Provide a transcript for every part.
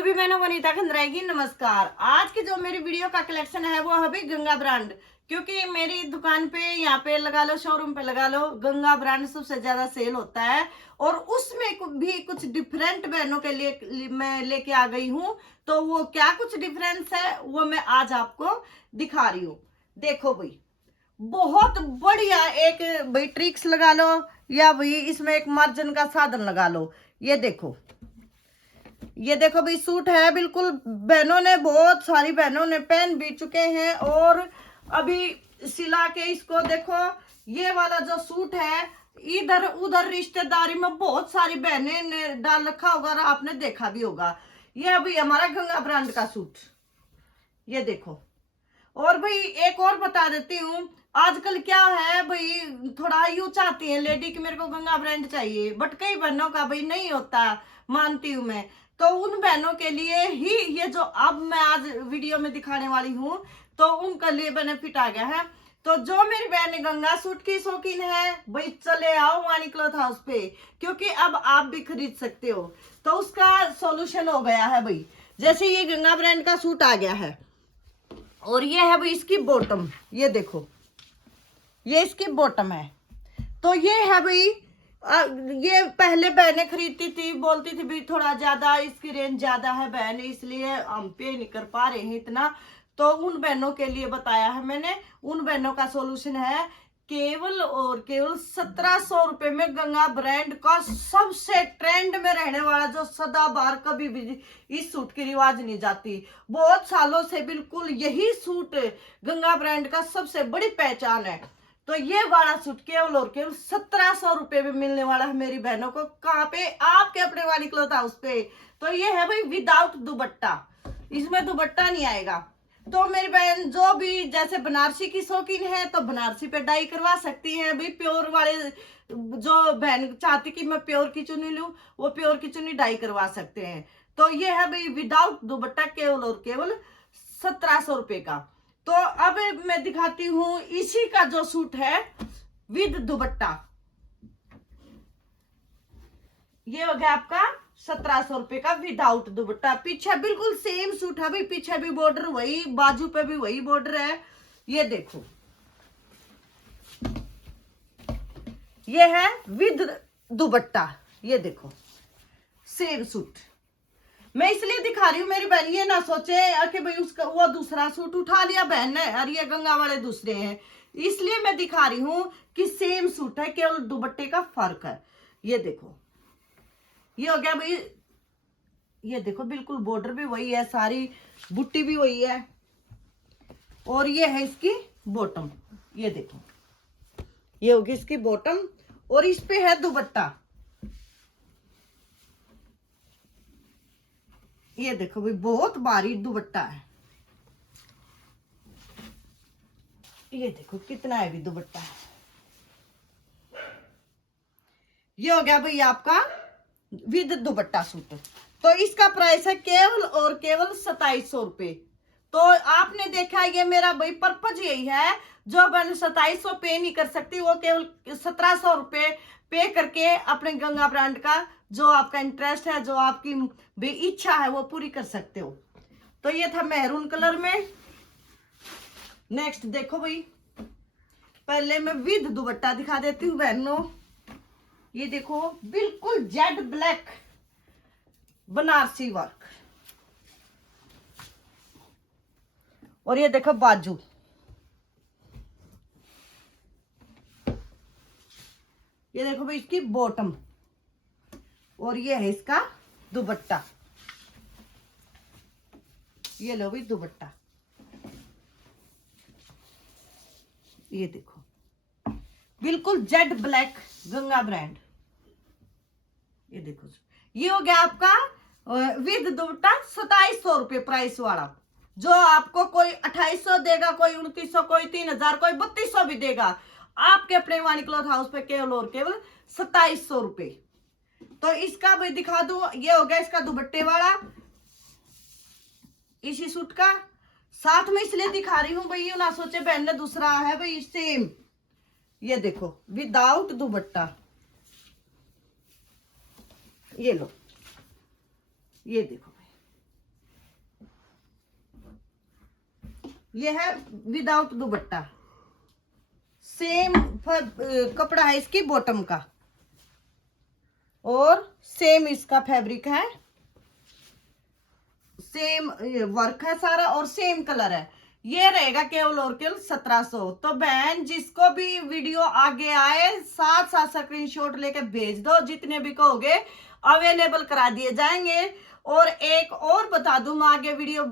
सभी बहनों को नीता खंद्राई की नमस्कार। आज की जो मेरी वीडियो का कलेक्शन है वो है भी गंगा ब्रांड, क्योंकि मेरी दुकान पे यहाँ पे लगा लो, शोरूम पे लगा लो, गंगा ब्रांड सबसे ज्यादा सेल होता है। और उसमें भी कुछ डिफरेंट बहनों के लिए मैं लेके आ गई हूँ। तो वो क्या कुछ डिफरेंस है वो मैं आज आपको दिखा रही हूँ। देखो भाई, बहुत बढ़िया एक भाई ट्रिक्स लगा लो, या भाई इसमें एक मार्जिन का साधन लगा लो। ये देखो भाई, सूट है बिल्कुल। बहनों ने, बहुत सारी बहनों ने पहन भी चुके हैं और अभी सिला के इसको देखो। ये वाला जो सूट है, इधर उधर रिश्तेदारी में बहुत सारी बहनें ने डाल रखा होगा और आपने देखा भी होगा। ये अभी हमारा गंगा ब्रांड का सूट, ये देखो। और भाई एक और बता देती हूँ, आजकल क्या है भाई, थोड़ा यूं चाहती है लेडी कि मेरे को गंगा ब्रांड चाहिए, बट कई बहनों का भाई नहीं होता, मानती हूँ मैं। तो उन बहनों के लिए ही ये जो अब मैं आज वीडियो में दिखाने वाली हूँ, तो उनके लिए बेनिफिट आ गया है। तो जो मेरी बहन गंगा सूट की शौकीन है भाई, चले आओ वानी क्लॉथ हाउस पे, क्योंकि अब आप भी खरीद सकते हो। तो उसका सॉल्यूशन हो गया है भाई। जैसे ये गंगा ब्रांड का सूट आ गया है, और ये है भाई इसकी बॉटम, ये देखो, ये इसकी बॉटम है। तो ये है भाई, ये पहले बहनें खरीदती थी, बोलती थी भाई थोड़ा ज्यादा इसकी रेंज ज्यादा है बहन, इसलिए हम पे नहीं कर पा रहे हैं इतना। तो उन बहनों के लिए बताया है मैंने। उन बहनों का सॉल्यूशन है, केवल और केवल 1700 रुपए में गंगा ब्रांड का सबसे ट्रेंड में रहने वाला, जो सदाबहार कभी भी इस सूट की रिवाज नहीं जाती, बहुत सालों से बिल्कुल यही सूट गंगा ब्रांड का सबसे बड़ी पहचान है। तो ये वाला सूट केवल और केवल 1700 रुपए में मिलने वाला है मेरी बहनों को। कहाँ पे? आपके अपने वाली क्लॉथ हाउस पे। तो ये है भाई विदाउट दुपट्टा, इसमें दुपट्टा नहीं आएगा। तो मेरी बहन जो भी जैसे बनारसी की शौकीन है तो बनारसी पे डाई करवा सकती है भाई। प्योर वाले, जो बहन चाहती कि मैं प्योर की चुन्नी लूं, वो प्योर की चुन्नी डाई करवा सकते हैं। तो ये है भाई विदाउट दुपट्टा, केवल और केवल 1700 रुपए का। तो अब मैं दिखाती हूँ इसी का जो सूट है विद दुपट्टा। ये हो गया आपका 1700 रुपए का विदाउट दुपट्टा। पीछे बिल्कुल सेम सूट है भाई, पीछे भी बॉर्डर वही, बाजू पे भी वही बॉर्डर है। ये देखो, ये है विद दुपट्टा, ये देखो सेम सूट। मैं इसलिए दिखा रही हूँ मेरी बहन ये ना सोचे कि भाई उसका वो दूसरा सूट उठा लिया बहन ने और ये गंगा वाले दूसरे हैं। इसलिए मैं दिखा रही हूँ कि सेम सूट है, केवल दुपट्टे का फर्क है। ये देखो, ये हो गया भाई। ये देखो बिल्कुल बॉर्डर भी वही है, सारी बुट्टी भी वही है। और ये है इसकी बॉटम, ये देखो, ये होगी इसकी बॉटम और इस पे है दुपट्टा। ये देखो भाई, बहुत भारी दुपट्टा है। ये देखो कितना है भी दुपट्टा है। ये हो गया भाई आपका विद दुपट्टा सूट। तो इसका प्राइस है केवल और केवल 2700 रुपए। तो आपने देखा, ये मेरा भाई पर्पज यही है, जो बन 2700 पे नहीं कर सकती वो केवल 1700 रुपए पे करके अपने गंगा ब्रांड का जो आपका इंटरेस्ट है, जो आपकी भी इच्छा है, वो पूरी कर सकते हो। तो ये था मैरून कलर में। नेक्स्ट देखो भाई, पहले मैं विद दुपट्टा दिखा देती हूँ बहनों। ये देखो बिल्कुल जेड ब्लैक बनारसी वर्क, और ये देखो बाजू, ये देखो भाई इसकी बॉटम, और ये है इसका दुपट्टा। ये लो भाई दुपट्टा, ये देखो बिल्कुल जेड ब्लैक गंगा ब्रांड। ये देखो, ये हो गया आपका विद दुपट्टा 2700 रुपये प्राइस वाला। जो आपको कोई 2800 देगा, कोई 2900, कोई 3000, कोई 3200 भी देगा, आपके अपने वाणी क्लॉथ हाउस पे केवल और केवल 2700 रुपये। तो इसका भी दिखा दूं, ये हो गया इसका दुपट्टे वाला इसी सूट का। साथ में इसलिए दिखा रही हूं भाई, ये ना सोचे बहन ने दूसरा है भाई, सेम। ये देखो विदाउट दुपट्टा, ये लो, ये देखो भाई, ये है विदाउट दुपट्टा, सेम कपड़ा है इसकी बॉटम का, और सेम इसका फैब्रिक है, सेम वर्क है सारा, और सेम कलर है। ये रहेगा केवल और केवल 1700। तो बहन जिसको भी वीडियो आगे आए साथ साथ स्क्रीनशॉट लेके भेज दो, जितने भी कहोगे अवेलेबल करा दिए जाएंगे। और एक और बता दूं मैं आगे वीडियो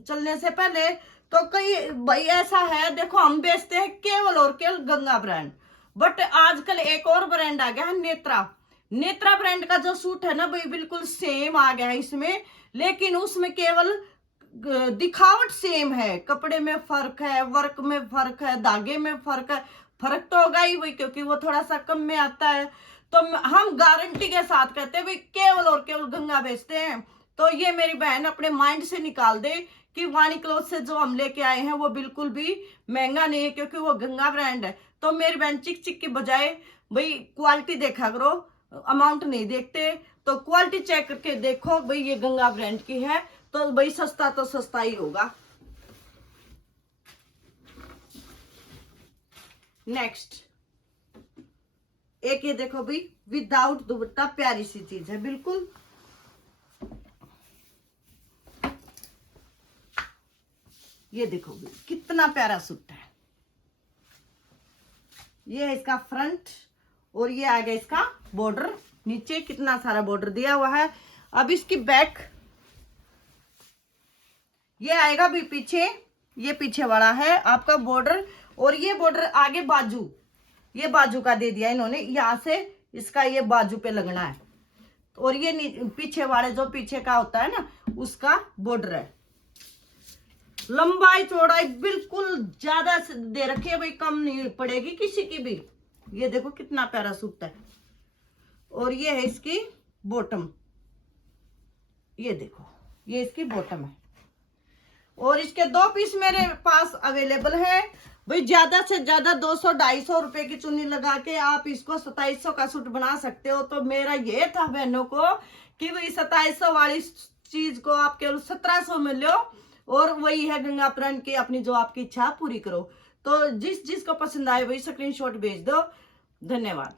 चलने से पहले, तो कई भाई ऐसा है, देखो हम बेचते हैं केवल और केवल गंगा ब्रांड, बट आजकल एक और ब्रांड आ गया है नेत्रा। नेत्रा ब्रांड का जो सूट है ना भाई बिल्कुल सेम आ गया है इसमें, लेकिन उसमें केवल दिखावट सेम है, कपड़े में फर्क है, वर्क में फर्क है, धागे में फर्क है। फर्क तो होगा ही भाई, क्योंकि वो थोड़ा सा कम में आता है। तो हम गारंटी के साथ कहते हैं भाई केवल और केवल गंगा बेचते हैं। तो ये मेरी बहन अपने माइंड से निकाल दे कि वाणी क्लॉथ से जो हम लेके आए हैं वो बिल्कुल भी महंगा नहीं है, क्योंकि वो गंगा ब्रांड है। तो मेरी बहन चिक चिक की बजाय भाई क्वालिटी देखा करो, अमाउंट नहीं देखते। तो क्वालिटी चेक करके देखो भाई ये गंगा ब्रांड की है, तो भाई सस्ता तो सस्ता ही होगा। नेक्स्ट एक ये देखो भाई विदाउट दुपट्टा, प्यारी सी चीज है बिल्कुल। ये देखो भाई कितना प्यारा सूट है। ये है इसका फ्रंट, और ये आ गया इसका बॉर्डर, नीचे कितना सारा बॉर्डर दिया हुआ है। अब इसकी बैक ये आएगा भी पीछे, ये पीछे वाला है आपका बॉर्डर, और ये बॉर्डर आगे बाजू, ये बाजू का दे दिया इन्होंने, यहाँ से इसका ये बाजू पे लगना है। और ये पीछे वाले जो पीछे का होता है ना उसका बॉर्डर है। लंबाई चौड़ाई बिल्कुल ज्यादा दे रखी है भाई, कम नहीं पड़ेगी किसी की भी। ये देखो कितना प्यारा सूट है। और ये है इसकी बॉटम, ये देखो ये इसकी बॉटम है। और इसके 2 पीस मेरे पास अवेलेबल है भाई। ज्यादा से ज्यादा 200-250 रुपए की चुन्नी लगा के आप इसको 2700 का सूट बना सकते हो। तो मेरा ये था बहनों को कि भाई 2700 वाली चीज को आप केवल 1700 में लो, और वही है गंगा ब्रांड की, अपनी जो आपकी इच्छा पूरी करो। तो जिस को पसंद आए वही स्क्रीनशॉट भेज दो। धन्यवाद।